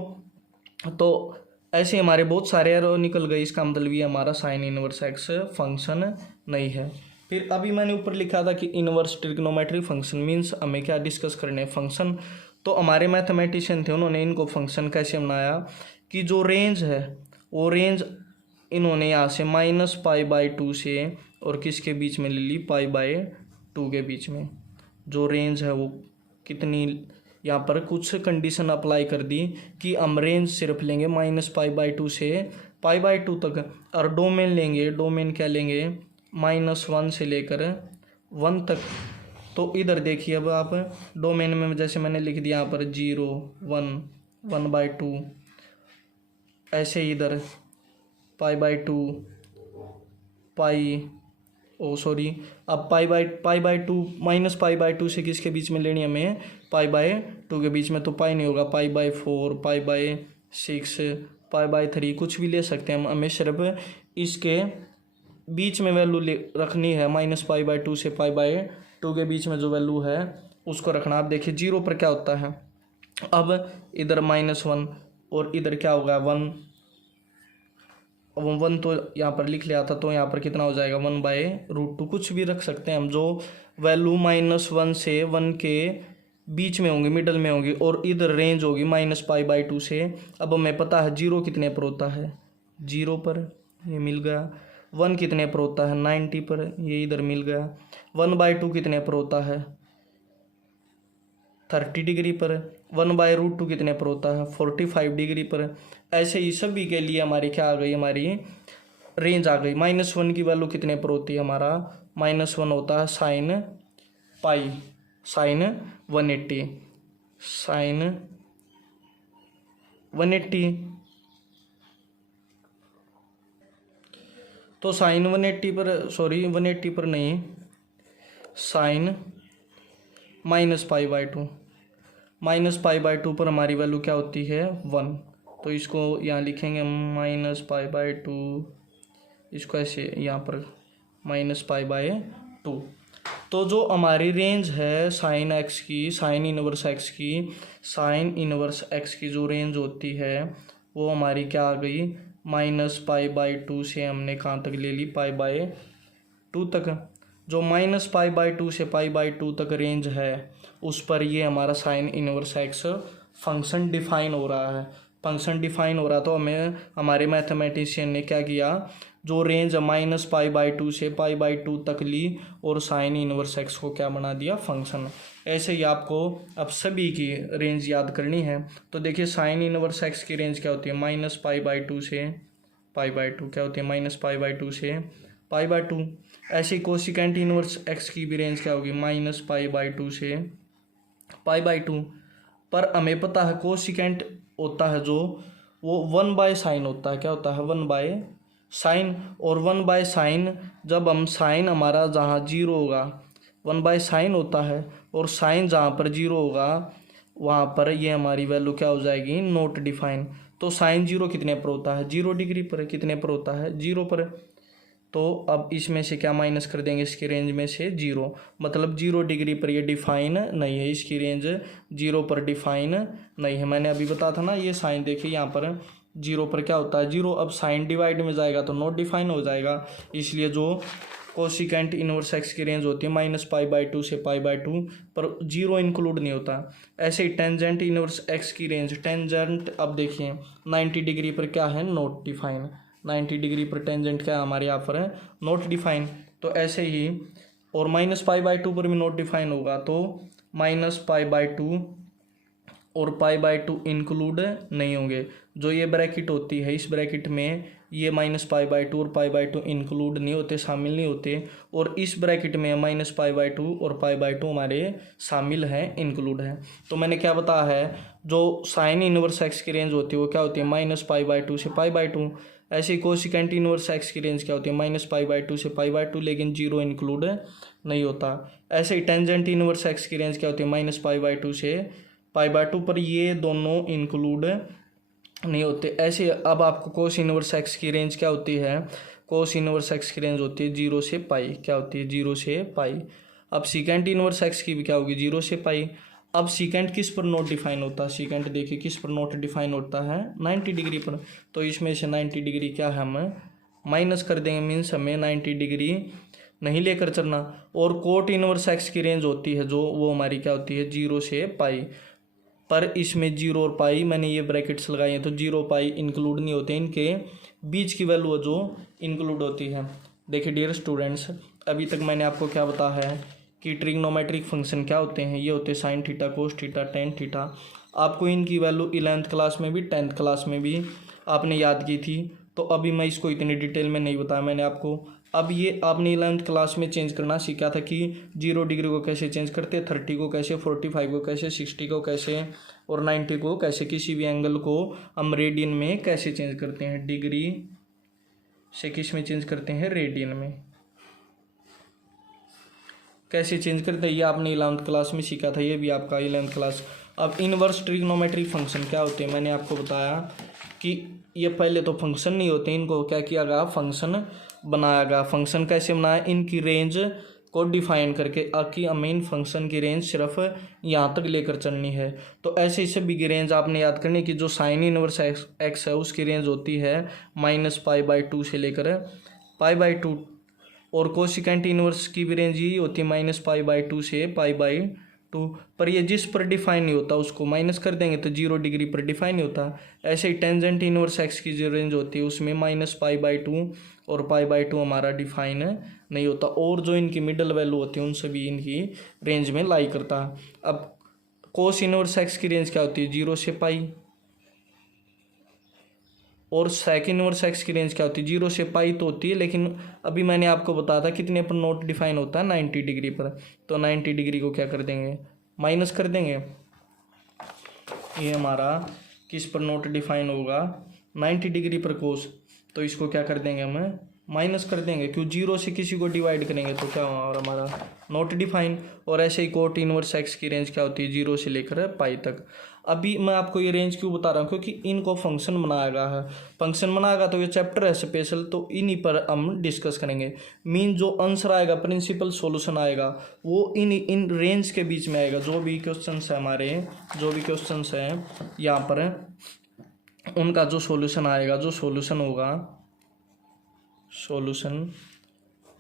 तो ऐसे हमारे बहुत सारे एरो निकल गए, इसका मतलब ये हमारा साइन इनवर्स एक्स फंक्शन नहीं है। फिर अभी मैंने ऊपर लिखा था कि इनवर्स ट्रिग्नोमेट्रिक फंक्शन मीन्स हमें क्या डिस्कस करने फंक्शन। तो हमारे मैथमेटिशियन थे, उन्होंने इनको फंक्शन कैसे बनाया कि जो रेंज है वो रेंज इन्होंने यहाँ से -π/2 से और किसके बीच में ले ली, π/2 के बीच में। जो रेंज है वो कितनी, यहाँ पर कुछ कंडीशन अप्लाई कर दी कि हम रेंज सिर्फ लेंगे -π/2 से π/2 तक, और डोमेन लेंगे, डोमेन क्या लेंगे -1 से लेकर 1 तक। तो इधर देखिए अब आप डोमेन में जैसे मैंने लिख दिया यहाँ पर 0 1 1/2, ऐसे इधर π/2 अब π/2 -π/2 से किसके बीच में लेनी है हमें, π/2 के बीच में। तो पाई नहीं होगा, π/4 π/6 π/3 कुछ भी ले सकते हैं हम, हमें सिर्फ इसके बीच में वैल्यू रखनी है, -π/2 से π/2 के बीच में जो वैल्यू है उसको रखना। आप देखिए 0 पर क्या होता है, अब इधर -1 और इधर क्या होगा 1 तो यहाँ पर लिख लिया था, तो यहाँ पर कितना हो जाएगा 1/√2, कुछ भी रख सकते हैं हम। जो वैल्यू -1 से 1 के बीच में होंगी, मिडल में होंगी, और इधर रेंज होगी -π/2 से। अब हमें पता है 0 कितने पर होता है, 0 पर ये मिल गया। 1 कितने पर होता है 90 पर, ये इधर मिल गया। 1/2 कितने पर होता है 30 डिग्री पर। 1/√2 कितने पर होता है 45 डिग्री पर। ऐसे ही सभी के लिए हमारी क्या आ गई, हमारी रेंज आ गई। -1 की वैल्यू कितने पर होती है, हमारा -1 होता है साइन 180 तो साइन 180 पर, सॉरी 180 पर नहीं, साइन -π/2 पर हमारी वैल्यू क्या होती है 1। तो इसको यहाँ लिखेंगे -π/2, इसको ऐसे यहाँ पर -π/2। तो जो हमारी रेंज है साइन एक्स की, साइन इनवर्स एक्स की जो रेंज होती है वो हमारी क्या आ गई, -π/2 से हमने कहाँ तक ले ली, π/2 तक। जो -π/2 से π/2 तक रेंज है उस पर ये हमारा sign inverse x function define हो रहा है। फंक्शन डिफाइन हो रहा, तो हमें हमारे मैथमेटिशियन ने क्या किया, जो रेंज -π/2 से π/2 तक ली और साइन इनवर्स एक्स को क्या बना दिया, फंक्शन। ऐसे ही आपको अब सभी की रेंज याद करनी है। तो देखिए साइन इनवर्स एक्स की रेंज क्या होती है, -π/2 से π/2 क्या होती है, -π/2 से π/2। ऐसे ही कोसिकेंट इनवर्स एक्स की भी रेंज क्या होगी, -π/2 से π/2। पर हमें पता है कोसिकेंट होता है जो वो 1/sin होता है, क्या होता है 1/sin। और 1/sin जब हम साइन हमारा जहाँ 0 होगा 1/sin होता है, और साइन जहाँ पर 0 होगा वहाँ पर ये हमारी वैल्यू क्या हो जाएगी, नॉट डिफाइन। तो साइन 0 कितने पर होता है 0 डिग्री पर, कितने पर होता है 0 पर। तो अब इसमें से क्या माइनस कर देंगे, इसकी रेंज में से 0, मतलब 0 डिग्री पर ये डिफाइन नहीं है, इसकी रेंज 0 पर डिफाइन नहीं है। मैंने अभी बताया था ना, ये साइन देखिए यहाँ पर जीरो पर क्या होता है जीरो। अब साइन डिवाइड में जाएगा तो नॉट डिफाइन हो जाएगा, इसलिए जो कोसिकेंट इनवर्स एक्स की रेंज होती है -π/2 से π/2 पर जीरो इंक्लूड नहीं होता। ऐसे ही टेंजेंट इनवर्स एक्स की रेंज, टेंजेंट अब देखिए 90 डिग्री पर क्या है नॉट डिफाइन, 90 डिग्री पर टेंजेंट क्या हमारे यहाँ पर है नॉट डिफाइन। तो ऐसे ही और -π/2 पर भी नॉट डिफाइन होगा तो -π/2 और π/2 इंक्लूड नहीं होंगे। जो ये ब्रैकेट होती है इस ब्रैकेट में ये -π/2 और π/2 इंक्लूड नहीं होते, शामिल नहीं होते, और इस ब्रैकेट में -π/2 और π/2 हमारे शामिल हैं, इंक्लूड हैं। तो मैंने क्या बताया है, जो साइन इनवर्स एक्स की रेंज होती है वो क्या होती है -π/2 से π/2। ऐसे ही कोसिकेंट इनवर्स एक्स की रेंज क्या होती है -π/2 से π/2, लेकिन जीरो इंक्लूड नहीं होता। ऐसे ही टेंजेंट इनवर्स एक्स की रेंज क्या होती है -π/2 से π/2 पर ये दोनों इंक्लूड नहीं होते। ऐसे अब आपको कोस इनवर्स एक्स की रेंज क्या होती है, कोस इनवर्स एक्स की रेंज होती है 0 से पाई, क्या होती है 0 से पाई। अब सीकेंट इनवर्स एक्स की भी क्या होगी 0 से पाई। अब सीकेंट किस पर नॉट डिफाइन होता है, सीकेंट देखिए किस पर नॉट डिफाइन होता है 90 डिग्री पर। तो इसमें से 90 डिग्री क्या है हम माइनस कर देंगे, मीन्स हमें 90 डिग्री नहीं लेकर चलना। और कोट इनवर्स एक्स की रेंज होती है जो वो हमारी क्या होती है 0 से पाई, पर इसमें 0 और पाई मैंने ये ब्रैकेट्स लगाई हैं तो 0 पाई इंक्लूड नहीं होते, इनके बीच की वैल्यू जो इंक्लूड होती है। देखिए डियर स्टूडेंट्स, अभी तक मैंने आपको क्या बताया है कि ट्रिग्नोमेट्रिक फंक्शन क्या होते हैं, ये होते हैं sine theta, cos theta, tan theta. आपको इनकी वैल्यू 11th क्लास में भी 10th क्लास में भी आपने याद की थी, तो अभी मैं इसको इतनी डिटेल में नहीं बताया मैंने आपको। अब ये आपने 11th क्लास में चेंज करना सीखा था कि 0 डिग्री को कैसे चेंज करते, 30 को कैसे, 45 को कैसे, 60 को कैसे और 90 को कैसे, किसी भी एंगल को हम रेडियन में कैसे चेंज करते हैं, डिग्री से किस में चेंज करते हैं रेडियन में कैसे चेंज करते हैं, ये आपने 11th क्लास में सीखा था, ये भी आपका 11th क्लास। अब इनवर्स ट्रिग्नोमेट्रिक फंक्शन क्या होते हैं, मैंने आपको बताया कि ये पहले तो फंक्शन नहीं होते, इनको क्या किया गया फंक्शन बनाया गया। फंक्शन कैसे बनाया, इनकी रेंज को डिफाइन करके कि हमें इन फंक्शन की रेंज सिर्फ यहाँ तक लेकर चलनी है। तो ऐसे ही सभी की रेंज आपने याद करनी कि जो साइन इनवर्स एक्स है उसकी रेंज होती है -π/2 से लेकर π/2, और कोसिकेंट इनवर्स की भी रेंज यही होती है -π/2 से π/2, पर ये जिस पर डिफाइन नहीं होता उसको माइनस कर देंगे तो 0 डिग्री पर डिफाइन नहीं होता। ऐसे ही टेंजेंट इनवर्स एक्स की जो रेंज होती है उसमें -π/2 और π/2 हमारा डिफाइन नहीं होता, और जो इनकी मिडल वैल्यू होती है उन सभी इनकी रेंज में लाई करता है। अब कोस इनवर्स एक्स की रेंज क्या होती है 0 से पाई, और सेक इनवर्स एक्स की रेंज क्या होती है 0 से पाई तो होती है, लेकिन अभी मैंने आपको बताया था कितने पर नोट डिफाइन होता है 90 डिग्री पर। तो 90 डिग्री को क्या कर देंगे माइनस कर देंगे, ये हमारा किस पर नोट डिफाइन होगा 90 डिग्री पर कोस, तो इसको क्या कर देंगे हम माइनस कर देंगे, क्यों 0 से किसी को डिवाइड करेंगे तो क्या होगा हमारा नॉट डिफाइन। और ऐसे ही कोट इनवर्स एक्स की रेंज क्या होती है 0 से लेकर पाई तक। अभी मैं आपको ये रेंज क्यों बता रहा हूँ, क्योंकि इनको फंक्शन बनाया गया है, फंक्शन बनाएगा तो ये चैप्टर है स्पेशल, तो इन्हीं पर हम डिस्कस करेंगे। मीन जो आंसर आएगा, प्रिंसिपल सॉल्यूशन आएगा, वो इन रेंज के बीच में आएगा। जो भी क्वेश्चन है हमारे, जो भी क्वेश्चन है यहाँ पर उनका जो सॉल्यूशन आएगा, जो सॉल्यूशन होगा, solution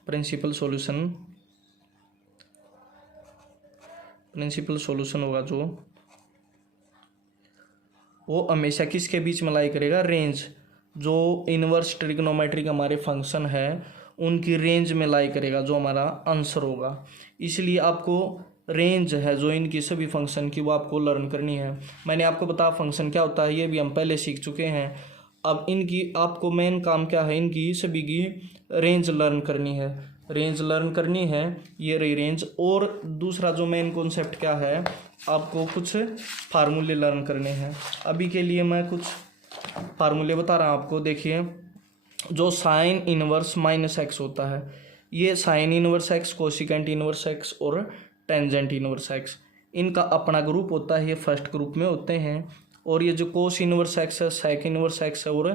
principal solution, principal solution होगा जो, वो हमेशा किसके बीच में लाई करेगा रेंज, जो इनवर्स ट्रिग्नोमेट्रिक हमारे फंक्शन है उनकी रेंज में लाई करेगा, जो हमारा आंसर होगा। इसलिए आपको रेंज है जो इनकी सभी फंक्शन की वो आपको लर्न करनी है। मैंने आपको बताया फंक्शन क्या होता है, ये भी हम पहले सीख चुके हैं। अब इनकी आपको मेन काम क्या है, इनकी सभी की रेंज लर्न करनी है, रेंज लर्न करनी है, ये रही रेंज। और दूसरा जो मेन कॉन्सेप्ट क्या है, आपको कुछ फार्मूले लर्न करने हैं। अभी के लिए मैं कुछ फार्मूले बता रहा हूँ आपको। देखिए, जो साइन इनवर्स माइनस एक्स होता है, ये sign inverse x, cosecant inverse x और टेंजेंट इनवर्स एक्स, इनका अपना ग्रुप होता है, ये फर्स्ट ग्रुप में होते हैं। और ये जो कोस इनवर्स एक्स है, सेक इनवर्स एक्स है और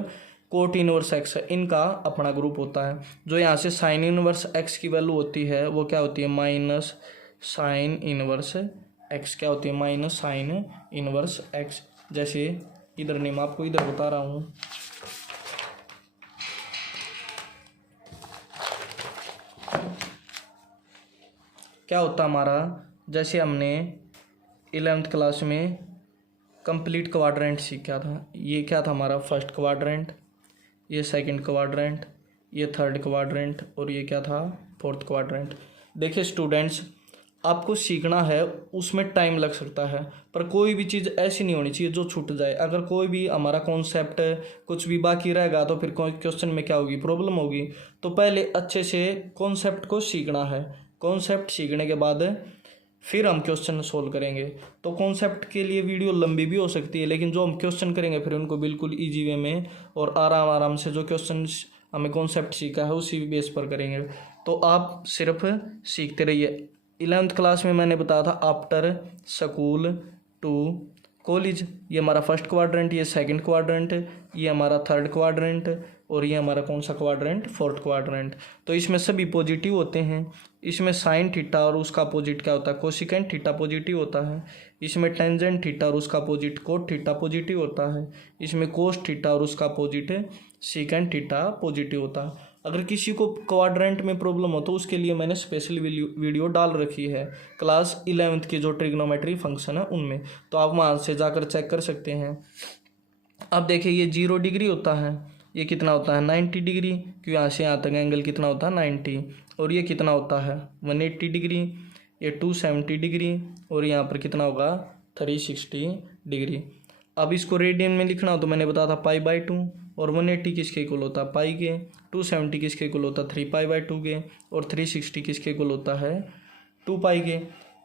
कोट इनवर्स एक्स है, इनका अपना ग्रुप होता है। जो यहाँ से साइन इनवर्स एक्स की वैल्यू होती है वो क्या होती है माइनस साइन इनवर्स एक्स, क्या होती है माइनस साइन इनवर्स एक्स। जैसे इधर नहीं, मैं आपको इधर बता रहा हूँ। क्या होता हमारा, जैसे हमने 11th क्लास में कंप्लीट क्वाड्रेंट सीखा था। ये क्या था हमारा फर्स्ट क्वाड्रेंट, ये सेकंड क्वाड्रेंट, ये थर्ड क्वाड्रेंट और ये क्या था फोर्थ क्वाड्रेंट। देखिए स्टूडेंट्स, आपको सीखना है, उसमें टाइम लग सकता है, पर कोई भी चीज़ ऐसी नहीं होनी चाहिए जो छूट जाए। अगर कोई भी हमारा कॉन्सेप्ट कुछ भी बाकी रहेगा तो फिर क्वेश्चन में क्या होगी, प्रॉब्लम होगी। तो पहले अच्छे से कॉन्सेप्ट को सीखना है, कॉन्सेप्ट सीखने के बाद फिर हम क्वेश्चन सोल्व करेंगे। तो कॉन्सेप्ट के लिए वीडियो लंबी भी हो सकती है, लेकिन जो हम क्वेश्चन करेंगे फिर उनको बिल्कुल ईजी वे में और आराम आराम से जो क्वेश्चन हमें कॉन्सेप्ट सीखा है उसी बेस पर करेंगे। तो आप सिर्फ सीखते रहिए। 11th क्लास में मैंने बताया था आफ्टर स्कूल टू कॉलेज, ये हमारा फर्स्ट क्वाड्रेंट, ये सेकंड क्वाड्रेंट, ये हमारा थर्ड क्वाड्रेंट और ये हमारा कौन सा क्वाड्रेंट, फोर्थ क्वाड्रेंट। तो इसमें सभी पॉजिटिव होते हैं। इसमें साइन थीटा और उसका अपोजिट क्या होता है, कोसिकेंट थीटा पॉजिटिव होता है। इसमें टेंजेंट थीटा और उसका अपोजिट कोट थीटा पॉजिटिव होता है। इसमें कोस थीटा और उसका अपोजिट सीकेंट थीटा पॉजिटिव होता है। अगर किसी को क्वाड्रेंट में प्रॉब्लम हो तो उसके लिए मैंने स्पेशल वीडियो डाल रखी है क्लास 11th की, जो ट्रिग्नोमेट्री फंक्शन है उनमें, तो आप वहाँ से जाकर चेक कर सकते हैं। अब देखिए ये 0 डिग्री होता है, ये कितना होता है 90 डिग्री, क्योंकि यहाँ से यहाँ तक एंगल कितना होता है 90, और ये कितना होता है 180 डिग्री, ये 270 डिग्री और यहाँ पर कितना होगा 360 डिग्री। अब इसको रेडियन में लिखना हो तो मैंने बताया था π/2, और 180 किसके इक्वल होता है पाई के, 270 किसके इक्वल होता है 3π/2 के, और 360 किसके इक्वल होता है 2π के।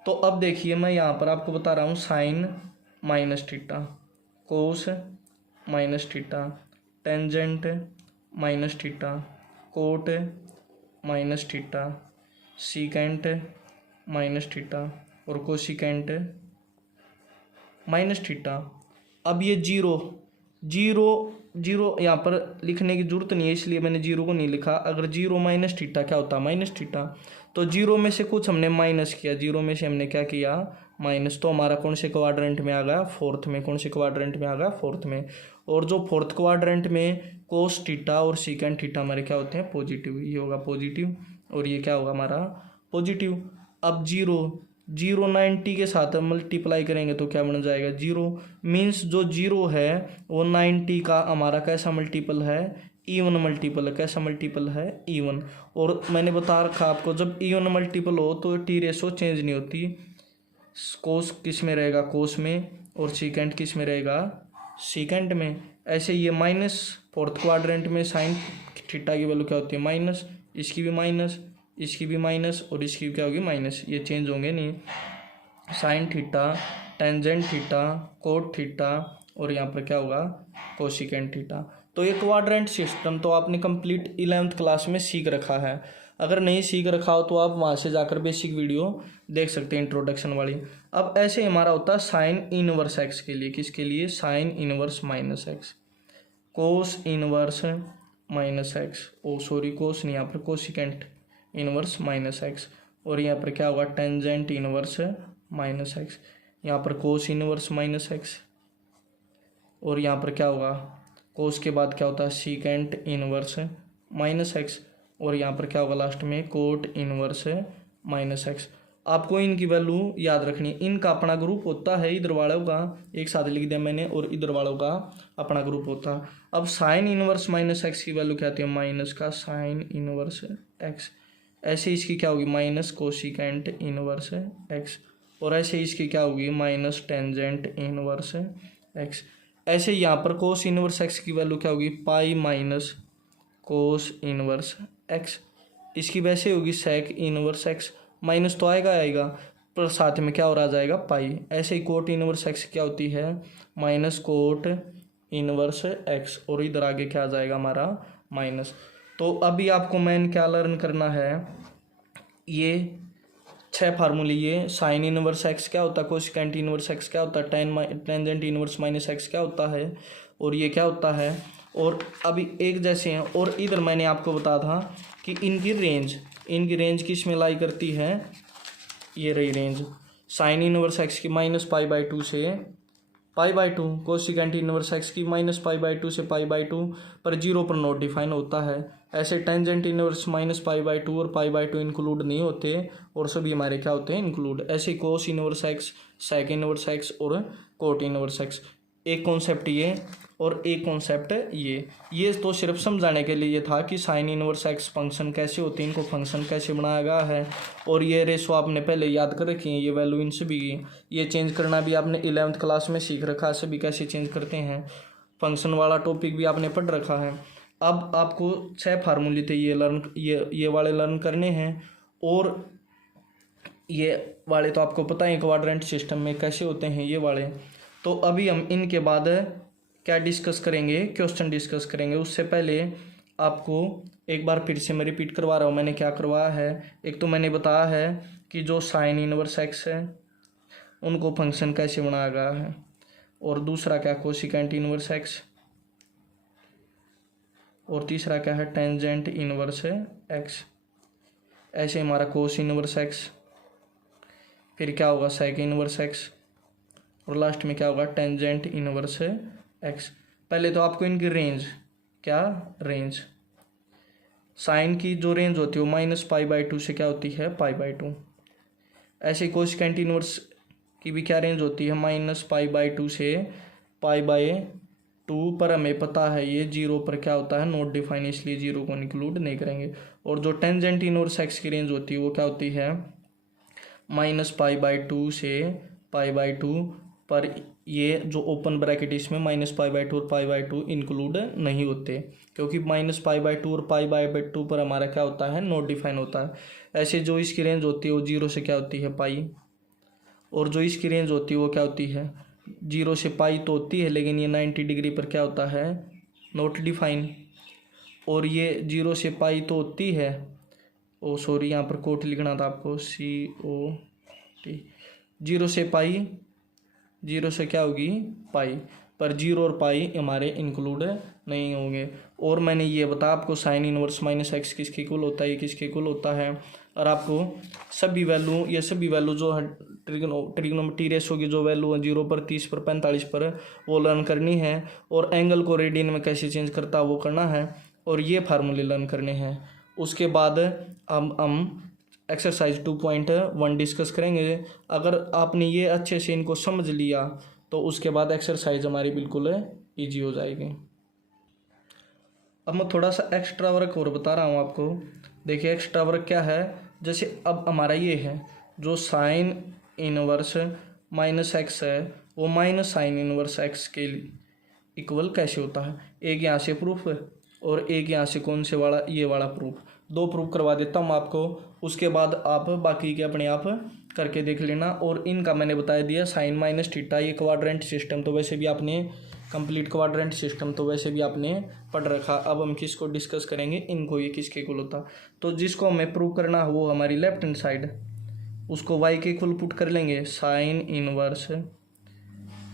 तो अब देखिए मैं यहाँ पर आपको बता रहा हूँ sine minus theta, cos minus theta, tangent minus theta, cot minus theta, secant minus theta और कोसिकेंट माइनस थीटा। अब ये जीरो यहाँ पर लिखने की जरूरत नहीं है, इसलिए मैंने जीरो को नहीं लिखा। अगर जीरो माइनस थीटा क्या होता है माइनस थीटा, तो जीरो में से कुछ हमने माइनस किया, जीरो में से हमने क्या किया माइनस, तो हमारा कौन से क्वाड्रेंट में आ गया फोर्थ में, कौन से क्वाड्रेंट में आ गया फोर्थ में। और जो फोर्थ क्वाड्रेंट में कोस थीटा और सीकेंट थीटा हमारे क्या होते हैं पॉजिटिव, ये होगा पॉजिटिव और ये क्या होगा हमारा पॉजिटिव। अब जीरो 90 के साथ मल्टीप्लाई करेंगे तो क्या बन जाएगा जीरो, मीन्स जो जीरो है वो 90 का हमारा कैसा मल्टीपल है, इवन मल्टीपल है। कैसा मल्टीपल है, इवन। और मैंने बता रखा आपको जब इवन मल्टीपल हो तो टी रेशो चेंज नहीं होती, कोस किस में रहेगा कोस में, और सीकेंट किस में रहेगा सीकेंट में। ऐसे ये माइनस फोर्थ क्वाड्रेंट में साइन थीटा की वैल्यू क्या होती है माइनस, इसकी भी माइनस, इसकी भी माइनस और इसकी क्या होगी माइनस, ये चेंज होंगे नहीं। Sine theta, tangent theta, cot theta और यहाँ पर क्या होगा कोसिकेंट थीटा। तो ये क्वाड्रेंट सिस्टम तो आपने कंप्लीट 11th क्लास में सीख रखा है। अगर नहीं सीख रखा हो तो आप वहाँ से जाकर बेसिक वीडियो देख सकते हैं इंट्रोडक्शन वाली। अब ऐसे हमारा होता है साइन इनवर्स एक्स के लिए, किसके लिए sine inverse minus x, cos inverse minus x, cos नहीं, यहाँ पर कोसिकेंट इनवर्स माइनस एक्स, और यहाँ पर क्या होगा टेंजेंट इनवर्स माइनस एक्स, यहाँ पर कोस इनवर्स माइनस एक्स, और यहाँ पर क्या होगा कोस के बाद क्या होता है सीकेंट इनवर्स माइनस एक्स, और यहाँ पर क्या होगा लास्ट में कोट इनवर्स माइनस एक्स। आपको इनकी वैल्यू याद रखनी है। इनका अपना ग्रुप होता है, इधर वालों का एक साथ लिख दिया मैंने, और इधर वालों का अपना ग्रुप होता है। अब साइन इनवर्स माइनस एक्स की वैल्यू क्या आती है माइनस का साइन इनवर्स एक्स, ऐसे इसकी क्या होगी माइनस कोसिकेंट इनवर्स एक्स, और ऐसे इसकी क्या होगी माइनस टेंजेंट इनवर्स एक्स। ऐसे यहाँ पर कोस इनवर्स एक्स की वैल्यू क्या होगी pi minus cos inverse x, इसकी वैसे होगी सेक इनवर्स एक्स, माइनस तो आएगा पर साथ में क्या और आ जाएगा पाई। ऐसे ही कोट इनवर्स एक्स क्या होती है माइनस कोट इनवर्स एक्स, और इधर आगे क्या आ जाएगा हमारा माइनस। तो अभी आपको मेन क्या लर्न करना है, ये 6 फार्मूले, ये साइन इनवर्स एक्स क्या होता है, कोसिकेंट इनवर्स एक्स क्या होता है, टेंजेंट इनवर्स माइनस एक्स क्या होता है, और ये क्या होता है, और अभी एक जैसे हैं। और इधर मैंने आपको बताया था कि इनकी रेंज किस में लाई करती है, ये रही रेंज साइन इनवर्स एक्स की -π/2 से पाई/2 कोसिकेंट इनवर्स एक्स की -पाई/2 से पाई/2 पर 0 पर नॉट डिफाइन होता है। ऐसे टेंजेंट इनवर्स -पाई/2 और पाई/2 इंक्लूड नहीं होते और सभी हमारे क्या होते हैं, इंक्लूड। ऐसे cos inverse x, sec inverse x और कोट इनवर्स एक्स। एक कॉन्सेप्ट ये और एक कॉन्सेप्ट ये तो सिर्फ समझाने के लिए था कि साइन इनवर्स एक्स फंक्शन कैसे होते हैं, इनको फंक्शन कैसे बनाया गया है। और ये रेशो आपने पहले याद कर रखी है, ये वैल्यू इन सभी की। ये चेंज करना भी आपने 11th क्लास में सीख रखा है, सभी कैसे चेंज करते हैं। फंक्शन वाला टॉपिक भी आपने पढ़ रखा है। अब आपको 6 फार्मूले थे ये वाले लर्न करने हैं। और ये वाले तो आपको पता है क्वाड्रेंट सिस्टम में कैसे होते हैं ये वाले। तो अभी हम इनके बाद क्या डिस्कस करेंगे, क्वेश्चन डिस्कस करेंगे। उससे पहले आपको एक बार फिर से मैं रिपीट करवा रहा हूँ मैंने क्या करवाया है। एक तो मैंने बताया है कि जो साइन इनवर्स एक्स है उनको फंक्शन कैसे बनाया गया है, और दूसरा क्या कोसिकेंट इनवर्स एक्स, और तीसरा क्या है टेंजेंट इनवर्स एक्स। ऐसे हमारा कोस इनवर्स एक्स, फिर क्या होगा सेक इनवर्स एक्स, और लास्ट में क्या होगा टेंजेंट इनवर्स एक्स। पहले तो आपको इनकी रेंज, क्या रेंज, साइन की जो रेंज होती है वो -पाई/2 से क्या होती है, पाई/2। ऐसे कोसिकेंट इनवर्स की भी क्या रेंज होती है, -पाई/2 से पाई/2, पर हमें पता है ये 0 पर क्या होता है, नॉट डिफाइन, इसलिए 0 को इंक्लूड नहीं करेंगे। और जो टेंजेंट इनवर्स एक्स की रेंज होती है वो क्या होती है, -पाई/2 से पाई/2, पर ये जो ओपन ब्रैकेट इसमें -पाई/2 और पाई/2 इंक्लूड नहीं होते, क्योंकि -पाई/2 और पाई/2 पर हमारा क्या होता है, नॉट डिफाइन होता है। ऐसे जो इसकी रेंज होती है वो 0 से क्या होती है, पाई, और जो इसकी रेंज होती है वो क्या होती है, 0 से पाई तो होती है, लेकिन ये 90 डिग्री पर क्या होता है, नॉट डिफाइन। और ये 0 से पाई तो होती है, ओ सॉरी यहाँ पर कोट लिखना था आपको, COT। 0 से पाई, 0 से क्या होगी, पाई, पर 0 और पाई हमारे इंक्लूड नहीं होंगे। और मैंने ये बताया आपको साइन इनवर्स -x किसके इक्वल होता है, ये किसके इक्वल होता है। और आपको सभी वैल्यू, ये सभी वैल्यू जो है ट्रिग्नोमेट्री रेशो की जो वैल्यू है 0 पर, 30 पर, 45 पर, वो लर्न करनी है। और एंगल को रेडियन में कैसे चेंज करता है वो करना है, और ये फार्मूले लर्न करने हैं। उसके बाद हम एक्सरसाइज 2.1 डिस्कस करेंगे। अगर आपने ये अच्छे से इनको समझ लिया तो उसके बाद एक्सरसाइज हमारी बिल्कुल ईजी हो जाएगी। अब मैं थोड़ा सा एक्स्ट्रा वर्क और बता रहा हूँ आपको। देखिए एक्स्ट्रा वर्क क्या है, जैसे अब हमारा ये है जो साइन इनवर्स -x है वो -साइन इनवर्स x के इक्वल कैसे होता है। एक यहाँ से प्रूफ और एक यहाँ से कौन से वाला, ये वाला प्रूफ, 2 प्रूफ करवा देता हूँ आपको। उसके बाद आप बाकी के अपने आप करके देख लेना। और इनका मैंने बता दिया साइन -θ, ये क्वाड्रेंट सिस्टम तो वैसे भी आपने कंप्लीट क्वाड्रेंट सिस्टम तो वैसे भी आपने पढ़ रखा। अब हम किसको डिस्कस करेंगे, इनको, ये किसके इक्वल होता। तो जिसको हमें प्रूव करना है वो हमारी लेफ्ट हैंड साइड, उसको y के इक्वल पुट कर लेंगे, साइन इनवर्स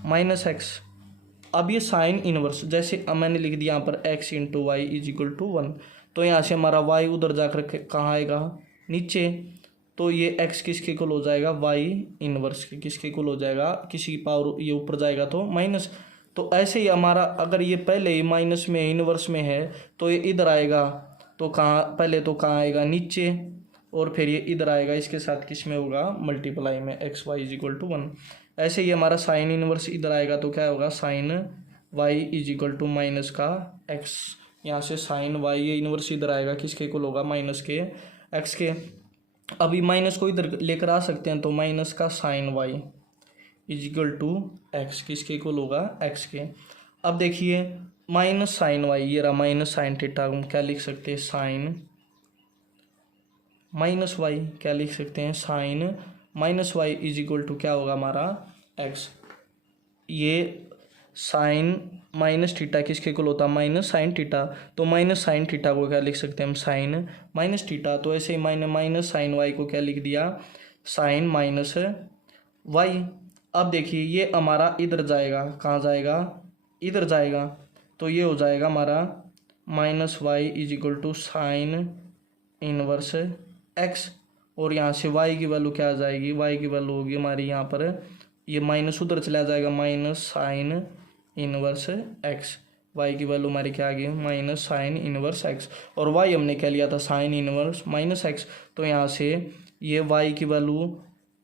-x। अब ये साइन इनवर्स, जैसे अब मैंने लिख दिया यहाँ पर x × y = 1, तो यहाँ से हमारा y उधर जाकर कहाँ आएगा, नीचे। तो ये x किसके इक्वल हो जाएगा, y इनवर्स के किसके इक्वल हो जाएगा, किसी की पावर ये ऊपर जाएगा तो माइनस। तो ऐसे ही हमारा अगर ये पहले ही माइनस में इनवर्स में है तो ये इधर आएगा, तो कहाँ, पहले तो कहाँ आएगा, नीचे, और फिर ये इधर आएगा, इसके साथ किस में होगा, मल्टीप्लाई में, xy = 1। ऐसे ही हमारा साइन इनवर्स इधर आएगा तो क्या होगा, साइन y = -x। यहाँ से साइन y, ये इनवर्स इधर आएगा, किसके इक्वल होगा, माइनस के x के। अभी माइनस को इधर लेकर आ सकते हैं, तो माइनस का साइन y = x, किसके इक्वल होगा, x के। अब देखिए -sin y, ये रहा -sin θ, हम क्या लिख सकते हैं, साइन -y, क्या लिख सकते हैं, साइन -y = क्या होगा हमारा, x। ये साइन -θ किसके इक्वल होता है, -sin θ, तो -sin θ को क्या लिख सकते हैं हम, साइन -θ। तो ऐसे ही मैंने -sin y को क्या लिख दिया, साइन -y। अब देखिए ये हमारा इधर जाएगा, कहाँ जाएगा, इधर जाएगा, तो ये हो जाएगा हमारा -y = साइन इनवर्स x। और यहाँ से y की वैल्यू क्या आ जाएगी, y की वैल्यू होगी हमारी यहाँ पर ये माइनस उधर चला जाएगा, minus sine inverse x. Y की वैल्यू हमारी क्या आ गई, माइनस साइन इनवर्स एक्स। और वाई हमने क्या लिया था, साइन इनवर्स माइनस एक्स। तो यहाँ से ये वाई की वैल्यू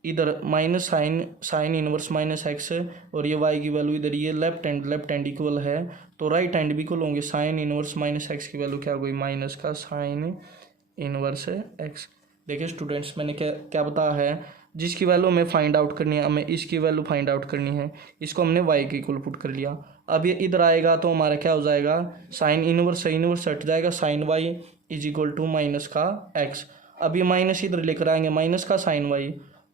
इधर minus sine inverse minus x, और ये वाई की वैल्यू इधर, ये लेफ्ट हैंड इक्वल है तो राइट हैंड भी इक्वल होंगे। साइन इनवर्स माइनस एक्स की वैल्यू क्या हो गई, माइनस का साइन इनवर्स एक्स। देखिए स्टूडेंट्स, मैंने क्या क्या बताया है, जिसकी वैल्यू हमें फाइंड आउट करनी है, हमें इसकी वैल्यू फाइंड आउट करनी है, इसको हमने वाई के इक्वल पुट कर लिया। अब ये इधर आएगा तो हमारा क्या हो जाएगा, साइन इनवर्स से इनवर्स हट जाएगा, sine y is equal to minus का एक्स। अब ये माइनस इधर लेकर आएंगे, माइनस का साइन वाई।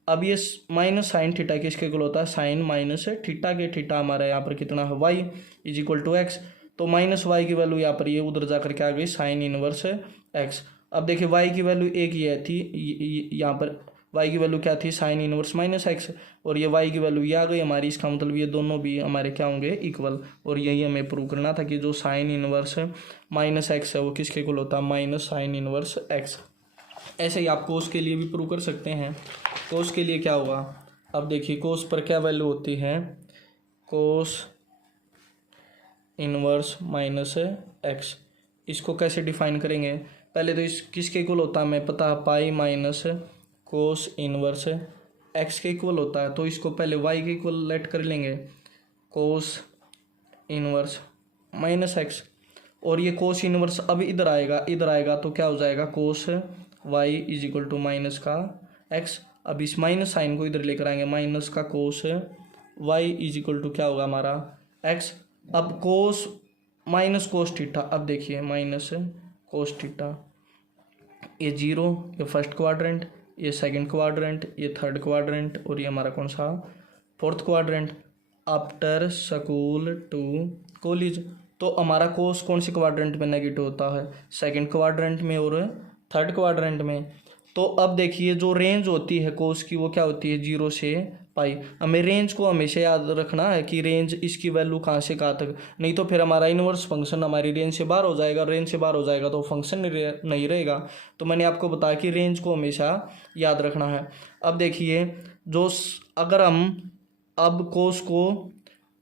अब ये माइनस साइन थीटा किसके इक्वल होता है, साइन माइनस थीटा के, थीटा हमारा यहाँ पर कितना है, y is equal to x. तो माइनस वाई की वैल्यू यहाँ पर ये उधर जाकर के आ गई साइन इनवर्स एक्स। अब देखिए वाई की वैल्यू एक ये थी, यहाँ पर वाई की वैल्यू क्या थी, साइन इनवर्स माइनस एक्स, और ये वाई की वैल्यू ये आ गई हमारी। इसका मतलब ये दोनों भी हमारे क्या होंगे, इक्वल। और यही हमें प्रूव करना था कि जो साइन इनवर्स माइनस एक्स है वो किसके इक्वल होता है, माइनस साइन इनवर्स एक्स। ऐसे ही आप कोस के लिए भी प्रूव कर सकते हैं। कोस के लिए क्या होगा, अब देखिए कोस पर क्या वैल्यू होती है, कोस इनवर्स माइनस एक्स। इसको कैसे डिफाइन करेंगे, पहले तो इस किसके इक्वल होता है हमें पता है, pi minus cos inverse x के इक्वल होता है। तो इसको पहले वाई के इक्वल लेट कर लेंगे, कोस इनवर्स माइनस एक्स। और ये कोस इनवर्स अब इधर आएगा तो क्या हो जाएगा, cos y is equal to minus का एक्स। अब इस माइनस साइन को इधर लेकर आएंगे, माइनस का कोस वाई इज इक्वल टू क्या होगा हमारा, एक्स। अब कोस माइनस कोस थीटा, अब देखिए माइनस कोस थीटा, ये जीरो, ये फर्स्ट क्वाड्रेंट, ये सेकंड क्वाड्रेंट, ये थर्ड क्वाड्रेंट, और ये हमारा कौन सा, fourth quadrant. After school to college, तो हमारा कोस कौन से क्वाड्रेंट में नेगेटिव होता है, सेकंड क्वाड्रेंट में और थर्ड क्वाड्रेंट में। तो अब देखिए जो रेंज होती है कोस की वो क्या होती है, जीरो से पाई। हमें रेंज को हमेशा याद रखना है कि रेंज इसकी वैल्यू कहाँ से कहाँ तक, नहीं तो फिर हमारा इनवर्स फंक्शन हमारी रेंज से बाहर हो जाएगा, रेंज से बाहर हो जाएगा तो फंक्शन नहीं रहेगा। तो मैंने आपको बताया कि रेंज को हमेशा याद रखना है। अब देखिए जो अगर हम अब कोस को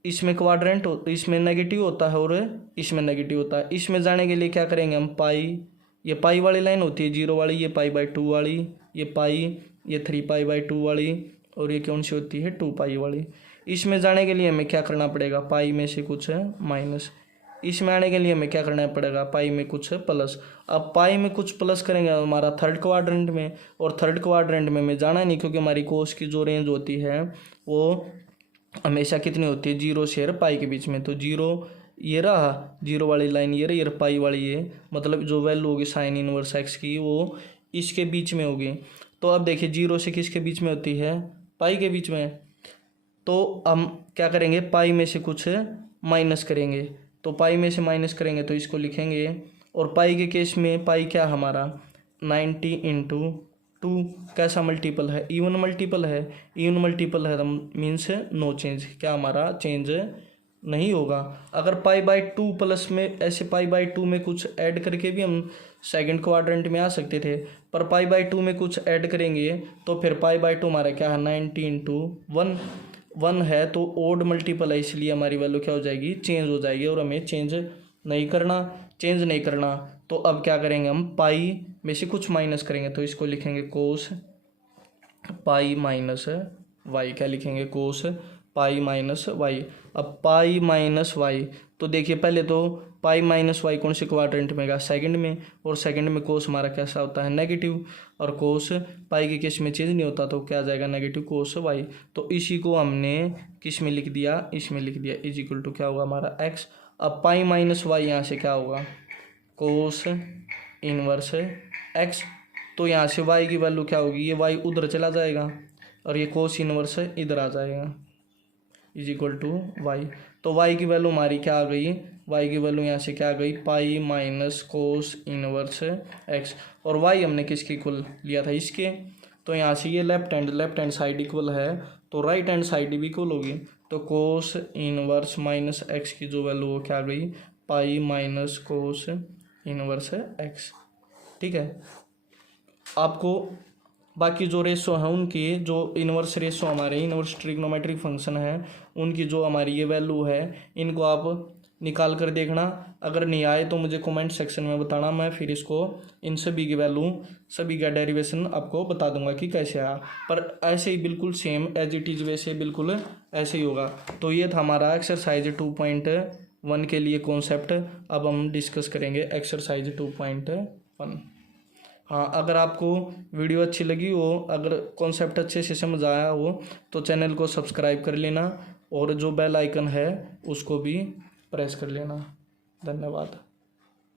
इसमें क्वाड्रेंट इसमें नेगेटिव होता है और इसमें नेगेटिव होता है, इसमें जाने के लिए क्या करेंगे हम, पाई, ये पाई वाली लाइन होती है जीरो वाली, ये पाई बाई टू वाली, ये पाई, ये 3π/2 वाली, और ये कौन सी होती है, 2π वाली। इसमें जाने के लिए हमें क्या करना पड़ेगा, पाई में से कुछ माइनस। इसमें आने के लिए हमें क्या करना पड़ेगा, पाई में कुछ प्लस। अब पाई में कुछ प्लस करेंगे हमारा थर्ड क्वाड्रेंट में, और थर्ड क्वाड्रेंट में हमें जाना नहीं क्योंकि हमारी कोस की जो रेंज होती है वो हमेशा कितनी होती है, जीरो से पाई के बीच में। तो जीरो ये रहा, जीरो वाली लाइन ये रही, ये पाई वाली ये, मतलब जो वैल्यू होगी साइन इनवर्स एक्स की वो इसके बीच में होगी। तो अब देखिए जीरो से किसके बीच में होती है, पाई के बीच में। तो हम क्या करेंगे, पाई में से कुछ माइनस करेंगे, तो पाई में से माइनस करेंगे तो इसको लिखेंगे। और पाई के केस में पाई क्या हमारा 90 इंटू 2 कैसा मल्टीपल है, इवन मल्टीपल है। इवन मल्टीपल है मीन्स नो चेंज, क्या हमारा चेंज नहीं होगा। अगर π/2 प्लस में ऐसे π/2 में कुछ ऐड करके भी हम सेकंड क्वाड्रेंट में आ सकते थे, पर π/2 में कुछ ऐड करेंगे तो फिर π/2 हमारा क्या है 90 इंटू 1 है, तो ओड मल्टीपल है, इसलिए हमारी वैल्यू क्या हो जाएगी, चेंज हो जाएगी। और हमें चेंज नहीं करना। तो अब क्या करेंगे हम, पाई में से कुछ माइनस करेंगे, तो इसको लिखेंगे कोस पाई माइनस वाई। क्या लिखेंगे, कोस पाई माइनस वाई। अब पाई माइनस वाई, तो देखिए पहले तो पाई माइनस वाई कौन से क्वाड्रेंट में गया, सेकंड में, और सेकंड में कोस हमारा कैसा होता है, नेगेटिव, और कोस पाई के केस में चेंज नहीं होता तो क्या आ जाएगा, नेगेटिव कोस वाई। तो इसी को हमने किस में लिख दिया, इसमें लिख दिया, इज इक्वल टू क्या होगा हमारा एक्स। अब पाई माइनस वाई यहाँ से क्या होगा, कोस इनवर्स एक्स। तो यहाँ से वाई की वैल्यू क्या होगी, ये वाई उधर चला जाएगा और ये कोस इनवर्स इधर आ जाएगा, इज इक्वल टू वाई। तो वाई की वैल्यू हमारी क्या आ गई, वाई की वैल्यू यहाँ से क्या आ गई, pi minus cos inverse x. और वाई हमने किसके इक्वल लिया था, इसके। तो यहाँ से ये लेफ्ट हैंड साइड इक्वल है तो राइट हैंड साइड भी इक्वल होगी। तो कोस इनवर्स माइनस एक्स की जो वैल्यू वो क्या आ गई, pi minus cos inverse x. ठीक है, आपको बाकी जो रेशो हैं उनकी, जो इन्वर्स रेशो हमारे इन्वर्स ट्रिग्नोमेट्रिक फंक्शन है उनकी जो हमारी ये वैल्यू है, इनको आप निकाल कर देखना। अगर नहीं आए तो मुझे कमेंट सेक्शन में बताना, मैं फिर इसको इन सभी की वैल्यू, सभी का डेरिवेशन आपको बता दूंगा कि कैसे आया। पर ऐसे ही बिल्कुल सेम एज इट इज़ वैसे बिल्कुल ऐसे ही होगा। तो ये था हमारा एक्सरसाइज 2.1 के लिए कॉन्सेप्ट। अब हम डिस्कस करेंगे एक्सरसाइज 2.1। हाँ, अगर आपको वीडियो अच्छी लगी हो, अगर कॉन्सेप्ट अच्छे से समझ आया हो तो चैनल को सब्सक्राइब कर लेना और जो बेल आइकन है उसको भी प्रेस कर लेना। धन्यवाद।